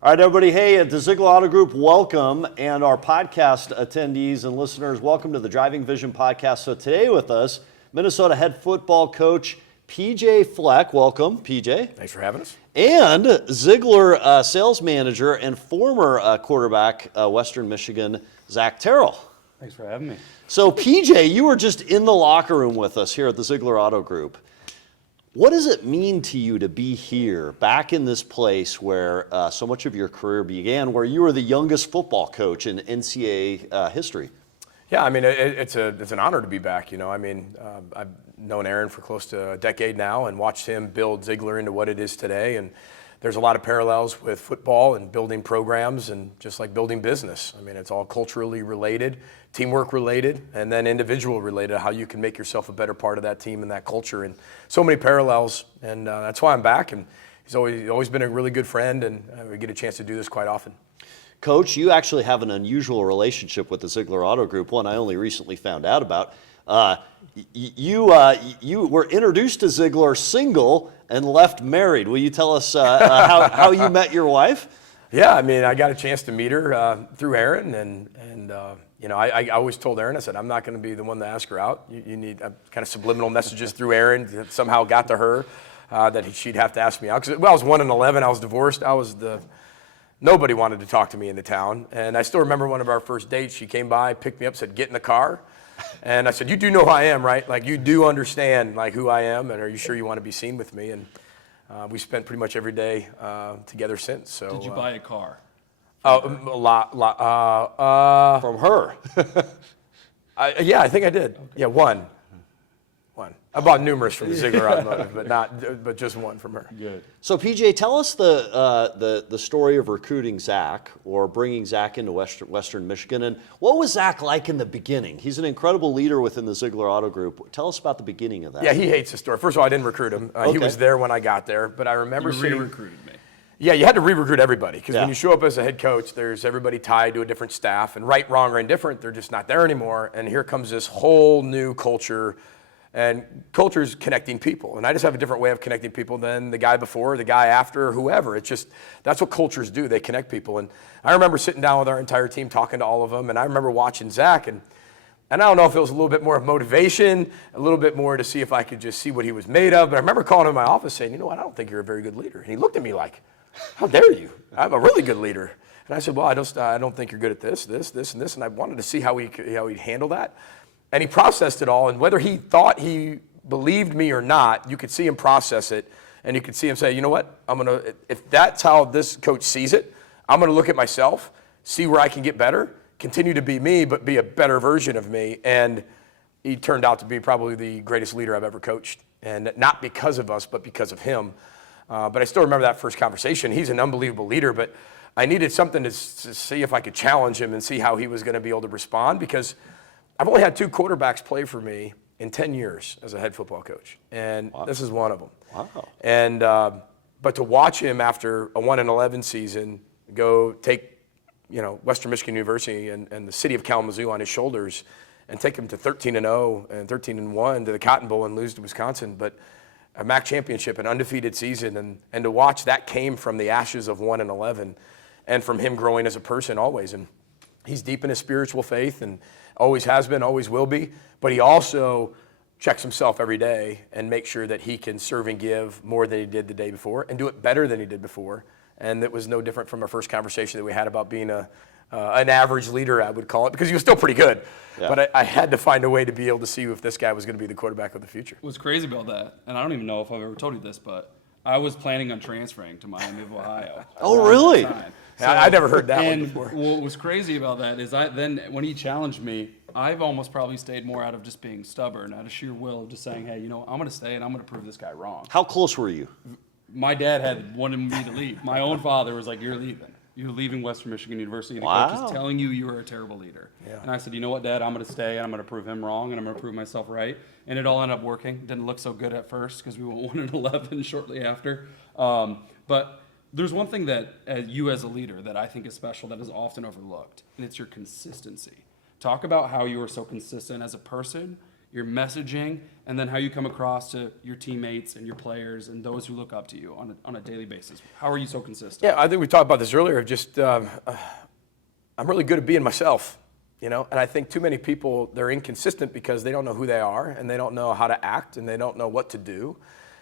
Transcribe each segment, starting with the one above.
All right, everybody. Hey, at the Zeigler Auto Group, welcome. And our podcast attendees and listeners, welcome to the Driving Vision podcast. So today with us, Minnesota head football coach PJ Fleck. Welcome, PJ. Thanks for having us. And Zeigler sales manager and former quarterback, Western Michigan, Zach Terrell. Thanks for having me. So PJ, you were just in the locker room with us here at the Zeigler Auto Group. What does it mean to you to be here, back in this place where so much of your career began, where you were the youngest football coach in NCAA history? Yeah, I mean, it's an honor to be back. You know, I mean, I've known Aaron for close to a decade now and watched him build Zeigler into what it is today. And there's a lot of parallels with football and building programs and just like building business. I mean, it's all culturally related, teamwork related, and then individual related, how you can make yourself a better part of that team and that culture. And so many parallels, and that's why I'm back. And he's always been a really good friend, and we get a chance to do this quite often. Coach, you actually have an unusual relationship with the Zeigler Auto Group, one I only recently found out about. You were introduced to Zeigler single and left married. Will you tell us how you met your wife? Yeah, I mean, I got a chance to meet her through Aaron, and you know, I always told Aaron, I said, I'm not going to be the one to ask her out. You need kind of subliminal messages through Aaron that somehow got to her that she'd have to ask me out. Because I was 1 and 11, I was divorced, nobody wanted to talk to me in the town. And I still remember one of our first dates. She came by, picked me up, said, get in the car. And I said, you do know who I am, right? Like, you do understand, like, who I am, and are you sure you want to be seen with me? And we spent pretty much every day together since. So. Did you buy a car? A lot. From her? Yeah, I think I did. Okay. Yeah, one. I bought numerous from the Zeigler Automotive, but just one from her. Good. So PJ, tell us the story of recruiting Zach or bringing Zach into Western Michigan, and what was Zach like in the beginning? He's an incredible leader within the Zeigler Auto Group. Tell us about the beginning of that. Yeah, he hates the story. First of all, I didn't recruit him. Okay. He was there when I got there, but I remember You re-recruited me. Yeah, you had to re-recruit everybody because Yeah. when you show up as a head coach, there's everybody tied to a different staff, and right, wrong, or indifferent, they're just not there anymore. And here comes this whole new culture, and culture is connecting people. And I just have a different way of connecting people than the guy before, the guy after, whoever. It's just, that's what cultures do. They connect people. And I remember sitting down with our entire team, talking to all of them, and I remember watching Zach, and I don't know if it was a little bit more of motivation, a little bit more to see if I could just see what he was made of. But I remember calling him in my office saying, you know what, I don't think you're a very good leader. And he looked at me like, how dare you? I'm a really good leader. And I said, well, I don't think you're good at this, and this. And I wanted to see how he'd handle that. And he processed it all. And whether he thought he believed me or not, you could see him process it. And you could see him say, you know what, if that's how this coach sees it, I'm going to look at myself, see where I can get better, continue to be me, but be a better version of me. And he turned out to be probably the greatest leader I've ever coached. And not because of us, but because of him. But I still remember that first conversation. He's an unbelievable leader, but I needed something to see if I could challenge him and see how he was going to be able to respond, because I've only had 2 quarterbacks play for me in 10 years as a head football coach, and wow. This is one of them. Wow. And but to watch him after a 1 and 11 season go take, you know, Western Michigan University and the city of Kalamazoo on his shoulders and take him to 13-0 and 13-1 to the Cotton Bowl and lose to Wisconsin, but a MAC championship, an undefeated season, and to watch that came from the ashes of 1 and 11 and from him growing as a person always. And he's deep in his spiritual faith and always has been, always will be, but he also checks himself every day and makes sure that he can serve and give more than he did the day before and do it better than he did before. And it was no different from our first conversation that we had about being an average leader, I would call it, because he was still pretty good. Yeah. But I had to find a way to be able to see if this guy was going to be the quarterback of the future. What's crazy about that, and I don't even know if I've ever told you this, but I was planning on transferring to Miami of Ohio. Oh, really? So, I never heard that one before. What was crazy about that is then when he challenged me, I've almost probably stayed more out of just being stubborn, out of sheer will of just saying, hey, you know, I'm going to stay and I'm going to prove this guy wrong. How close were you? My dad had wanted me to leave. My own father was like, you're leaving. You're leaving Western Michigan University. The coach is telling you are a terrible leader. Yeah. And I said, you know what, Dad, I'm going to stay and I'm going to prove him wrong and I'm going to prove myself right. And it all ended up working. Didn't look so good at first because we went 1-11 shortly after. But there's one thing that you as a leader that I think is special that is often overlooked, and it's your consistency. Talk about how you are so consistent as a person, your messaging, and then how you come across to your teammates and your players and those who look up to you on a daily basis? How are you so consistent? Yeah, I think we talked about this earlier. Just I'm really good at being myself, and I think too many people, they're inconsistent because they don't know who they are and they don't know how to act and they don't know what to do.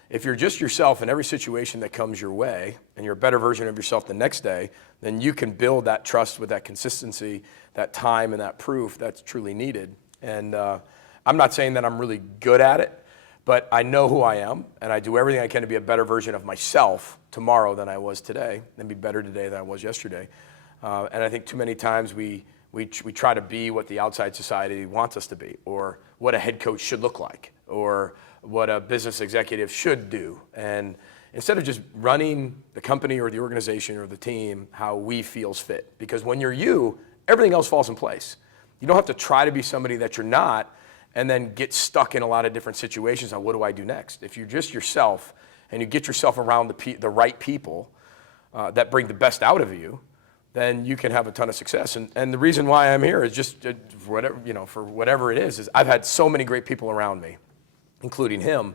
If you're just yourself in every situation that comes your way and you're a better version of yourself the next day, then you can build that trust with that consistency, that time, and that proof that's truly needed. And I'm not saying that I'm really good at it, but I know who I am, and I do everything I can to be a better version of myself tomorrow than I was today, and be better today than I was yesterday. And I think too many times we try to be what the outside society wants us to be, or what a head coach should look like, or what a business executive should do. And instead of just running the company or the organization or the team how we feels fit. Because when you're you, everything else falls in place. You don't have to try to be somebody that you're not and then get stuck in a lot of different situations on what do I do next. If you're just yourself and you get yourself around the right people that bring the best out of you, then you can have a ton of success. And the reason why I'm here is just for whatever it is I've had so many great people around me, including him.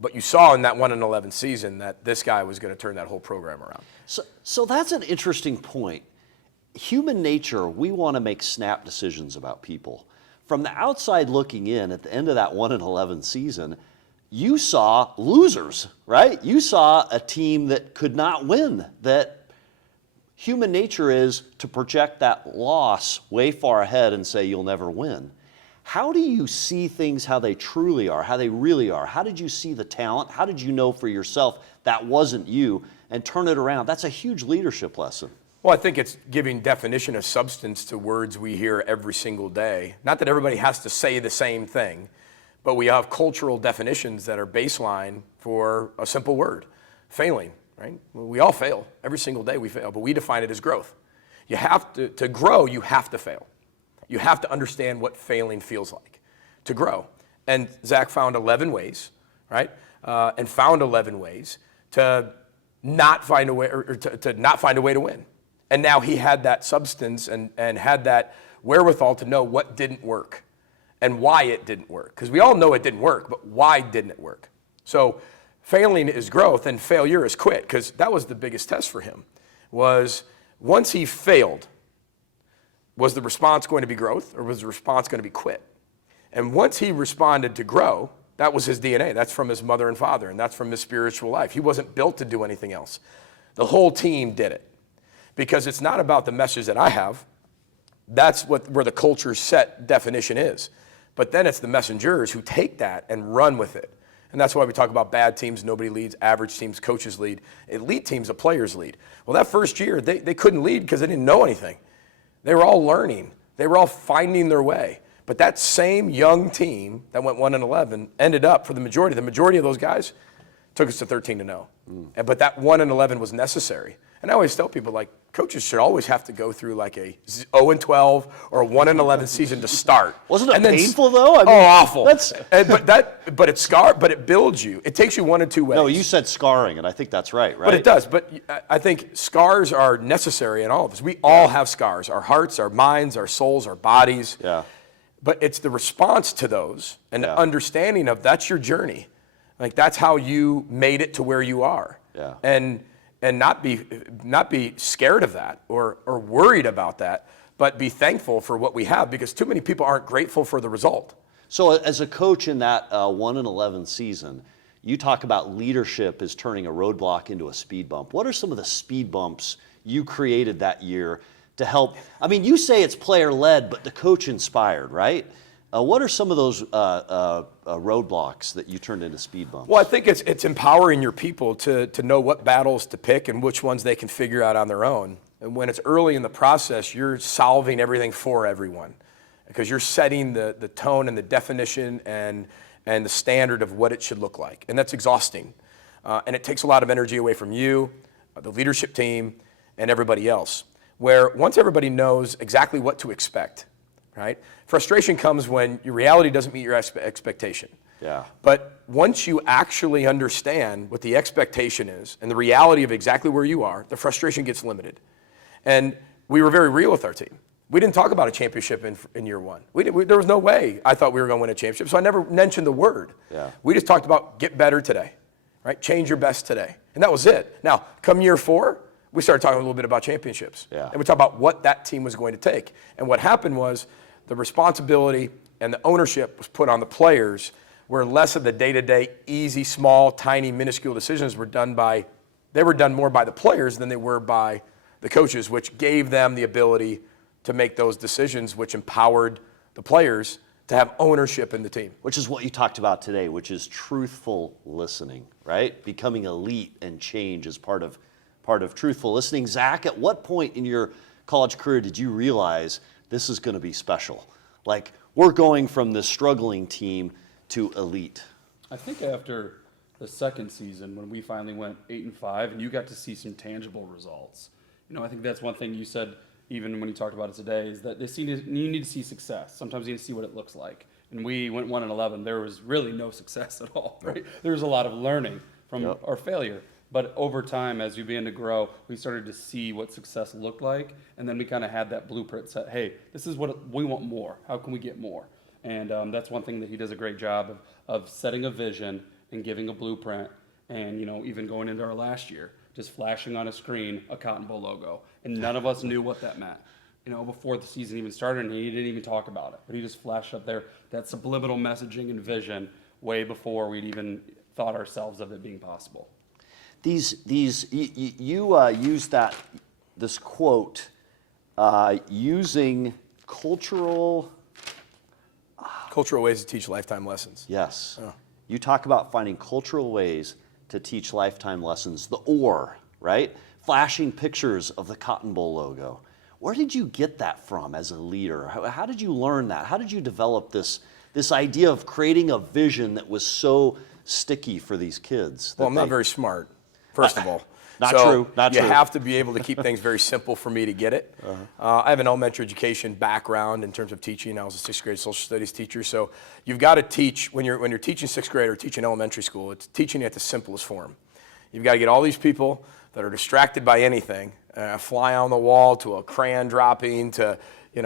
But you saw in that 1-11 season that this guy was going to turn that whole program around. So that's an interesting point. Human nature, we want to make snap decisions about people. From the outside looking in, at the end of that 1-11 season, you saw losers, right? You saw a team that could not win, that human nature is to project that loss way far ahead and say you'll never win. How do you see things how they truly are, how they really are? How did you see the talent? How did you know for yourself that wasn't you and turn it around? That's a huge leadership lesson. Well, I think it's giving definition of substance to words we hear every single day. Not that everybody has to say the same thing, but we have cultural definitions that are baseline for a simple word, failing, right? We all fail. Every single day we fail, but we define it as growth. You have to grow, you have to fail. You have to understand what failing feels like to grow. And Zach found 11 ways, right? And found 11 ways to not find a way, or to not find a way to win. And now he had that substance and had that wherewithal to know what didn't work and why it didn't work. Because we all know it didn't work, but why didn't it work? So failing is growth and failure is quit, because that was the biggest test for him, was once he failed, was the response going to be growth or was the response going to be quit? And once he responded to grow, that was his DNA. That's from his mother and father, and that's from his spiritual life. He wasn't built to do anything else. The whole team did it. Because it's not about the message that I have. That's where the culture set definition is. But then it's the messengers who take that and run with it. And that's why we talk about bad teams, nobody leads, average teams, coaches lead. Elite teams, the players lead. Well, that first year, they couldn't lead because they didn't know anything. They were all learning. They were all finding their way. But that same young team that went 1-11 ended up, for the majority of those guys, took us to 13-0. But that 1-11 was necessary. And I always tell people, like, coaches should always have to go through like a 0-12 or a 1-11 season to start. Wasn't it painful though? I mean, awful. But it builds you. It takes you one of two ways. No, you said scarring, and I think that's right? But it does. But I think scars are necessary in all of us. We all have scars. Our hearts, our minds, our souls, our bodies. Yeah. But it's the response to those and the understanding of that's your journey. Like that's how you made it to where you are. Yeah. And not be scared of that or worried about that, but be thankful for what we have, because too many people aren't grateful for the result. So as a coach in that 1-11 season, you talk about leadership as turning a roadblock into a speed bump. What are some of the speed bumps you created that year to help? I mean, you say it's player-led, but the coach inspired, right? What are some of those roadblocks that you turned into speed bumps? Well, I think it's empowering your people to know what battles to pick and which ones they can figure out on their own. And when it's early in the process, you're solving everything for everyone, because you're setting the tone and the definition and the standard of what it should look like. And that's exhausting. And it takes a lot of energy away from you, the leadership team, and everybody else. Where once everybody knows exactly what to expect, right? Frustration comes when your reality doesn't meet your expectation. Yeah. But once you actually understand what the expectation is and the reality of exactly where you are, the frustration gets limited. And we were very real with our team. We didn't talk about a championship in year one. There was no way I thought we were going to win a championship, so I never mentioned the word. Yeah. We just talked about get better today, right? Change your best today. And that was it. Now, come year 4, we started talking a little bit about championships. Yeah. And we talked about what that team was going to take. And what happened was the responsibility and the ownership was put on the players, where less of the day-to-day, easy, small, tiny, minuscule decisions were done more by the players than they were by the coaches, which gave them the ability to make those decisions, which empowered the players to have ownership in the team. Which is what you talked about today, which is truthful listening, right? Becoming elite and change is part of truthful listening. Zach, at what point in your college career did you realize this is going to be special? Like, we're going from this struggling team to elite. I think after the second season, when we finally went 8-5, and you got to see some tangible results. I think that's one thing you said, even when you talked about it today, is that you need to see success. Sometimes you need to see what it looks like. And we went 1-11. There was really no success at all, right? There was a lot of learning from our failure. But over time, as we began to grow, we started to see what success looked like. And then we kind of had that blueprint set. Hey, this is what we want more. How can we get more? And that's one thing that he does a great job of setting a vision and giving a blueprint. And, even going into our last year, just flashing on a screen a Cotton Bowl logo. And none of us knew what that meant, before the season even started, and he didn't even talk about it. But he just flashed up there that subliminal messaging and vision way before we'd even thought ourselves of it being possible. You use this quote, using cultural ways to teach lifetime lessons. Yes. Oh. You talk about finding cultural ways to teach lifetime lessons. The OR, right? Flashing pictures of the Cotton Bowl logo. Where did you get that from as a leader? How did you learn that? How did you develop this idea of creating a vision that was so sticky for these kids? Well, I'm not very smart, first of all. Not true. You have to be able to keep things very simple for me to get it. I have an elementary education background in terms of teaching. I was a 6th grade social studies teacher. So you've got to teach, when you're teaching 6th grade or teaching elementary school, it's teaching at the simplest form. You've got to get all these people that are distracted by anything, fly on the wall to a crayon dropping to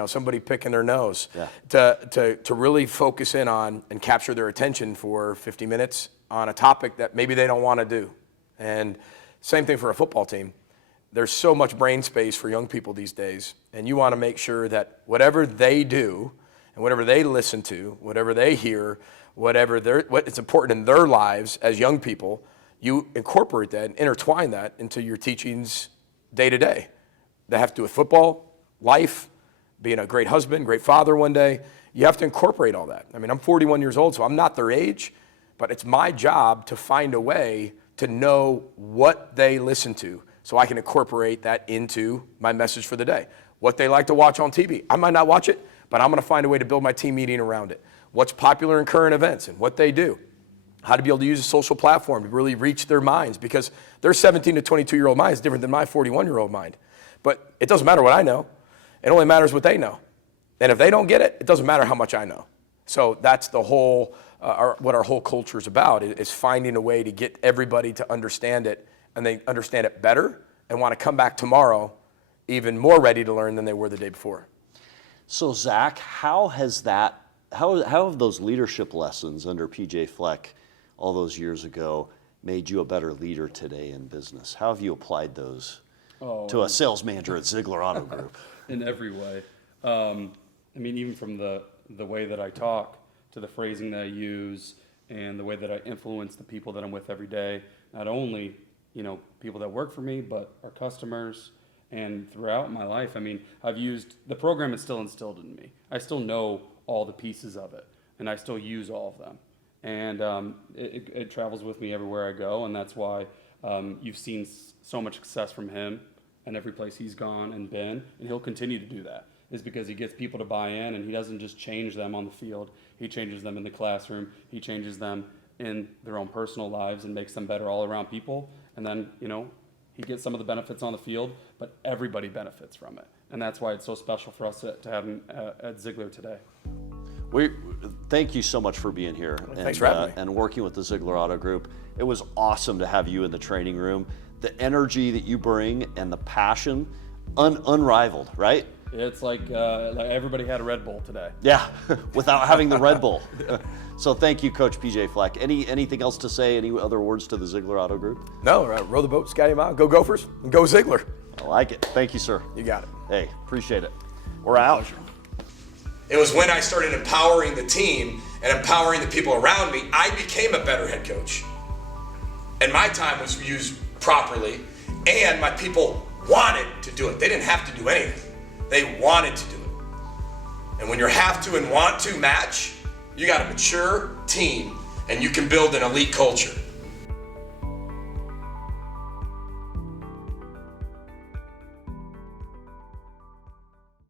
somebody picking their nose, to really focus in on and capture their attention for 50 minutes on a topic that maybe they don't want to do. And same thing for a football team. There's so much brain space for young people these days, and you want to make sure that whatever they do and whatever they listen to, whatever they hear, what is important in their lives as young people, you incorporate that and intertwine that into your teachings day to day. That have to do with football, life, being a great husband, great father one day. You have to incorporate all that. I mean, I'm 41 years old, so I'm not their age, but it's my job to find a way to know what they listen to so I can incorporate that into my message for the day. What they like to watch on TV. I might not watch it, but I'm going to find a way to build my team meeting around it. What's popular in current events and what they do. How to be able to use a social platform to really reach their minds, because their 17 to 22-year-old mind is different than my 41-year-old mind. But it doesn't matter what I know. It only matters what they know. And if they don't get it, it doesn't matter how much I know. So that's the whole, what our whole culture is about, is finding a way to get everybody to understand it, and they understand it better and want to come back tomorrow even more ready to learn than they were the day before. So Zach, how have those leadership lessons under PJ Fleck all those years ago made you a better leader today in business? How have you applied those to a sales manager at Zeigler Auto Group? In every way. Even from the way that I talk to the phrasing that I use and the way that I influence the people that I'm with every day, not only, people that work for me, but our customers. And throughout my life, the program is still instilled in me. I still know all the pieces of it, and I still use all of them. And it travels with me everywhere I go, and that's why you've seen so much success from him and every place he's gone and been, and he'll continue to do that, is because he gets people to buy in, and he doesn't just change them on the field. He changes them in the classroom. He changes them in their own personal lives and makes them better all around people. And then, he gets some of the benefits on the field, but everybody benefits from it. And that's why it's so special for us to have him at Zeigler today. Thank you so much for being here. Thanks for having me. And working with the Zeigler Auto Group. It was awesome to have you in the training room. The energy that you bring and the passion, unrivaled, right? It's like everybody had a Red Bull today. Yeah, without having the Red Bull. So thank you, Coach PJ Fleck. Anything else to say? Any other words to the Zeigler Auto Group? No, row the boat, Scotty Mile. Go Gophers, and go Zeigler. I like it. Thank you, sir. You got it. Hey, appreciate it. We're out. It was when I started empowering the team and empowering the people around me, I became a better head coach. And my time was used properly, and my people wanted to do it. They didn't have to do anything. They wanted to do it. And when your have to and want to match, you got a mature team, and you can build an elite culture.